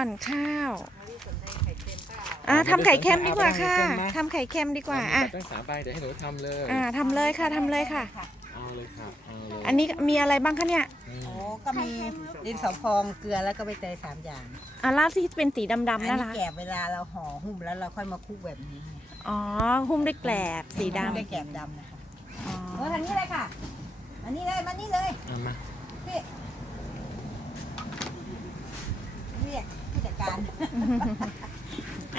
อ่อนข้าวอ่าทำไข่เค็มดีกว่าค่ะทำไข่เค็มดีกว่าอะตั้งสามใบเดี๋ยวให้หนูทำเลยอ่าทำเลยค่ะทำเลยค่ะเอาเลยค่ะเอาเลยอันนี้มีอะไรบ้างคะเนี่ยมโอ้ก็มีดินสอพองเกลือแล้วก็ใบเตยสามอย่างอ่าลาดที่เป็นสีอันดำๆนี้น่ารักแกบเวลาเราห่อหุ้มแล้วเราค่อยมาคลุกแบบนี้อ๋อหุ้มด้วยแกลบสีดไม่ได้แกบดำนะคะำอ๋อโอ้ทางนี้เลยค่ะอันนี้เลยมานี่เลยเอามาพี่เรียก ผู้จัดการ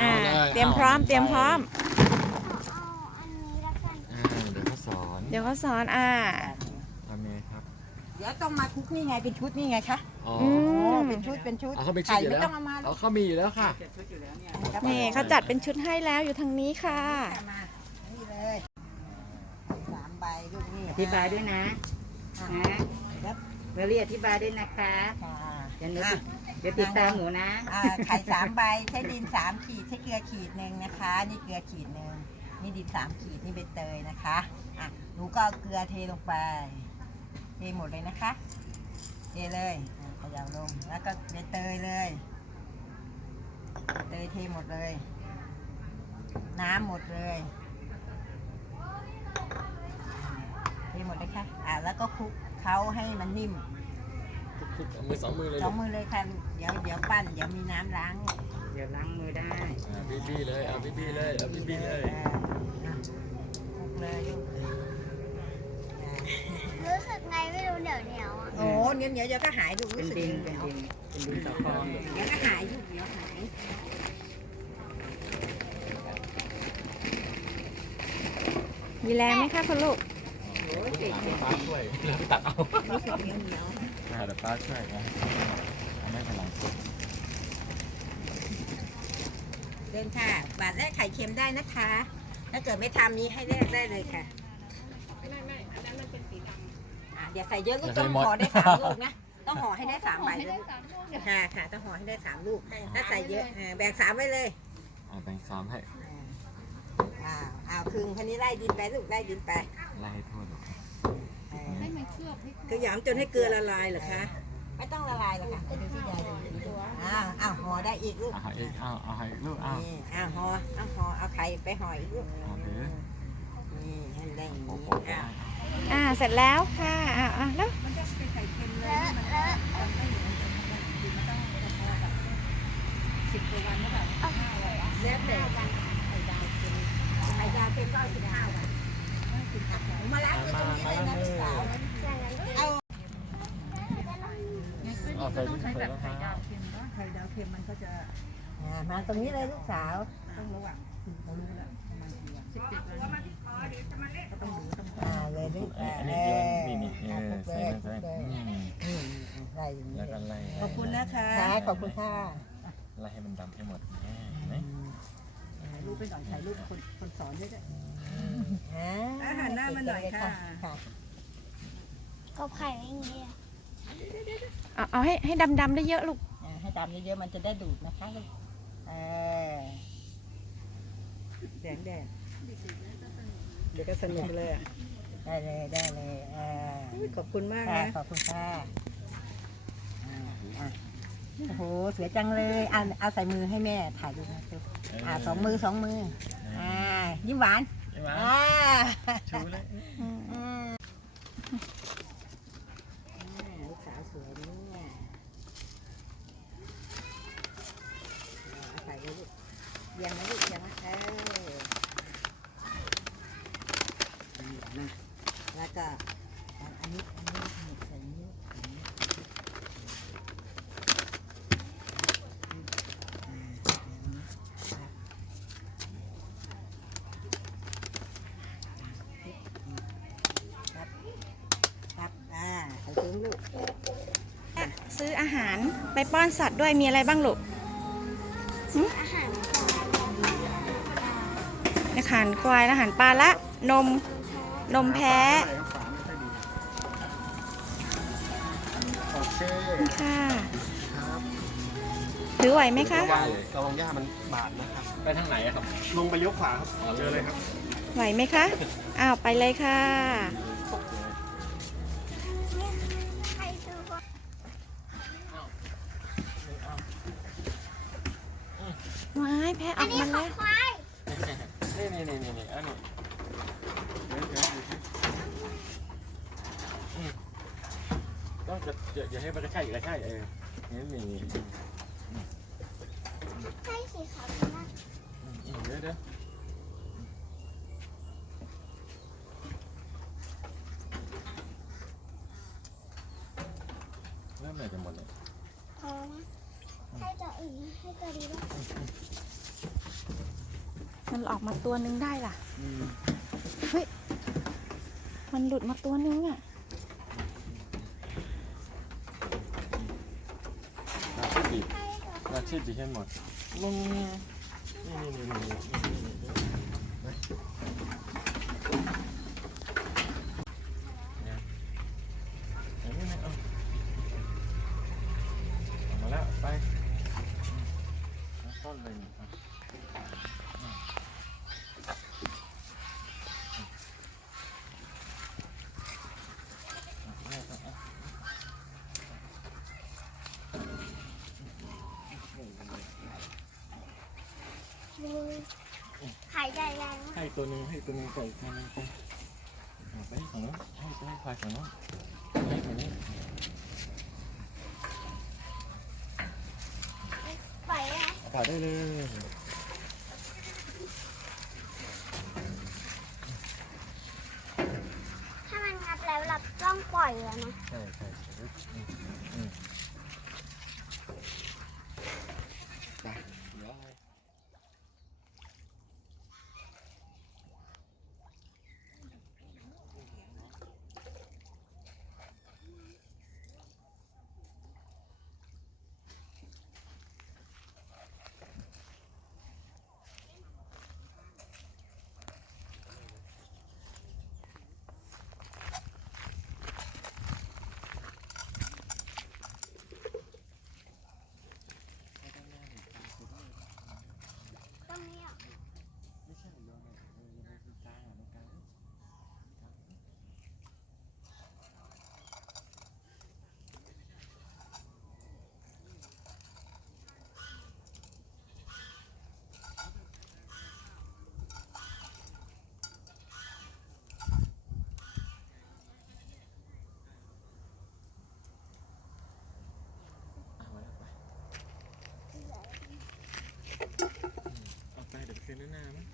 อ่าเตรียมพร้อมเตรียมพร้อม เอาอันนี้ละกันอ่าเดี๋ยวเขาสอนเดี๋ยวเขาสอนอ่า ทำไงครับเดี๋ยวต้องมาคลุกนี่ไงเป็นชุดนี่ไงคะอ๋ออืโอ้มเป็นชุดเป็นชุดเอาเขาเป็นชุดไข่อยู่ไม่แล้วต้องเอามาเอาเขามีอยู่แล้วค่ะ นี่เขาจัดเป็นชุดให้แล้วอยู่ทางนี้ค่ะ เอามานี่เลยสามใบลูกนี่อธิบายด้วยนะอะนะเราเรียกอธิบายด้วยนะคะ ค่ะเดี๋ยวหนูอะเดี๋ยวติดตามหนูนะ อ่าไข่สามใบใช้ดินสามขีดใช้เกลือขีดหนึ่งนะคะ นี่เกลือขีดหนึ่งนี่ดินสามขีดนี่ใบเตยนะคะอะหนูก็เอาเกลือเทลงไป เทหมดเลยนะคะ เทเลยอะเขยาวลงแล้วก็ใบเตยเลย เตยเทหมดเลย น้ำหมดเลยเทหมดเลยค่ะอะแล้วก็คลุกเขาให้มันนิ่ม ทุกๆเอามือสองมือเลยสองมือเลยค่ะลูกเดี๋ยวเดี๋ยวปั้นเดี๋ยวมีน้ำล้างเดี๋ยวล้างมือได้อ่าบีบีเลยเอาบีบีเลยเอาบีบีเลยอออะคลุกเลยลูกอะรู้สึกไงไม่รู้เดี๋ยวเหนียวอะโอ้เดี๋ยวเดี๋ยวเดี๋ยวก็หายดูเป็รู้นสึกดินเดี๋เป็นยวดินเป็นดินสอพองเดี๋ยวก็หายลูกเดี๋ยวหายมีแรงไหมคะคุณลูกป้าช่วยเราตัดเอารู้สึกเหนียวเหนียวอ่า เดี๋ยวป้าช่วยนะเอาไม่เป็นไรเดินค่ะ บาทแรกไข่เค็มได้นะคะ ถ้าเกิดไม่ทำนี้ให้แรกได้เลยค่ะ ไม่ไม่ไม่อันนั้นมันเป็นสีดำอย่าใส่เยอะลูกต้องห่อได้สามลูกนะ ต้องห่อให้ได้สามใบด้วยลูกค่ะค่ะต้องห่อให้ได้สามลูก ถ้าใส่เยอะอ่าแบ่งสามไว้เลยอ่าแบ่งสามให้อ้าวอ้าวครึ่งคันนี้ไล่ดินไปลูกไล่ดินไปไล่ให้ทั่วเลย ให้มันเคลือบคือหยามจนให้เกลือละลายเหรอคะไม่ต้องละลายหรอกค่ะดูที่ยายดูดูอ้าวอ้าวห่อได้อีกลูกเอาให้อีกเอาเอาให้ลูกเอานี่อ้าวห่อเอาห่อเอาไข่ไปห่ออีกลูกเอาเถอะนี่ให้ได้อย่างโอ้นี้โหอ้าวอ่าเสร็จแล้วค่ะอ่าอ่าแล้วมันจะเป็นไข่เค็มเลยแล้วมันแล้วมันไม่เหมือนกับปกติมันต้องจะพอแบบสิบกว่าวันแล้วแบบห้าวันแล้วแต่กันไข่ดาวเค็มไข่ดาวเค็มก็เอาสิบห้าวัน มาล้างมือตรงนี้เลยนะลูกสาวเอาเอาใส่ใส่แล้วครับไข่ดาวเค็มมันก็จะมาตรงนี้เลยลูกสาว ต้องรู้อะเขารู้แล้วประมาณกี่วันสิบเจ็ดวันก็ต้องดูต้องอ่าเลยลูกอัอ่านนี้เอเดี๋ยวอนี่นี่เออใส่ใส่อืมอืมได้อย่างนี้แล้วก็ไล่ขอบคุณนะคะขอบคุณค่ะไล่ให้มันดำให้หมดแน่เห็นไหมถ่ายรูปไปหน่อยถ่ายรูปคนคนสอนด้วยด้วย อาหารหน้ามาหน่อยค่ะ ก็ไข่ไม่มีอะเอาเอาให้ให้ดำๆได้เยอะลูกให้ตามเยอะๆมันจะได้ดูดนะคะลูกเออแดงแดงเดี๋ยวก็สนุกเลยได้เลยได้เลยเออขอบคุณมากนะ ขอบคุณค่ะอ่าอะโอ้โหสวยจังเลยอะเอาใส่มือให้แม่ถ่ายรูปนะลูกอ่าสองมือสองมืออ่ายิ้มหวานใช่ ไหมอ่าชูเลยอืมลูกสาวสวยเนี่ยเอาใส่เลยลูกเรียงนะลูกเรียงนะเออนี่นะแล้วก็อันอันนี้อันนี้หมึกใส่นิ้วอันนี้อ่าอย่างนี้ครับครับครับอ่าใส่ ถุงลูกซื้ออาหารไปป้อนสัตว์ด้วยมีอะไรบ้างลูกอาหารอาหารควายอาหารปลาละ นม นมแพ้โอเคค่ะครับถือไหวไหมคะระวังระวังหญ้ามันบาดนะครับ ไปทางไหนอะครับ ลงไปเลี้ยวขวาครับ เจอเลยครับ ไหวไหมคะ อ้าว ไปเลยค่ะ ว้ายแพ้ออัอนกนี้มาขอแล้วงควาย นี่นี่นี่นี่นี่อันนี้เดี๋ยวเดี๋ยวเดี๋ยวอืมต้องจะอย่าอย่าให้มันกระชากอย่ากระชากเออนี่นี่นี่ใช่สีขาวนะอืมอืมเดี๋ยวเดี๋ยวเริ่มเลยจะหมดเลยพอนะ ให้ตัวอื่นให้ตัวนี้ด้วมันออกมาตัวนึงได้ล่ะเฮ้ย มันหลุดมาตัวนึงอะ ราชิดีน่าชิดดิให้หมดลงนี่นี่นี่นี่ายใจแรงให้ตัวหนึงให้ตัวหนึงใส่ตัวหนึงไปเอาไปฝั่งโน้นให้ไปให้ควายฝั่งโน้นให้ฝั่งนี้ปล่อยนะเอาผ่าได้เลยถ้ามันงับแล้วเราต้องปล่อยแล้วนะ ใช่ใช่ใช่อืมอืม น้ำ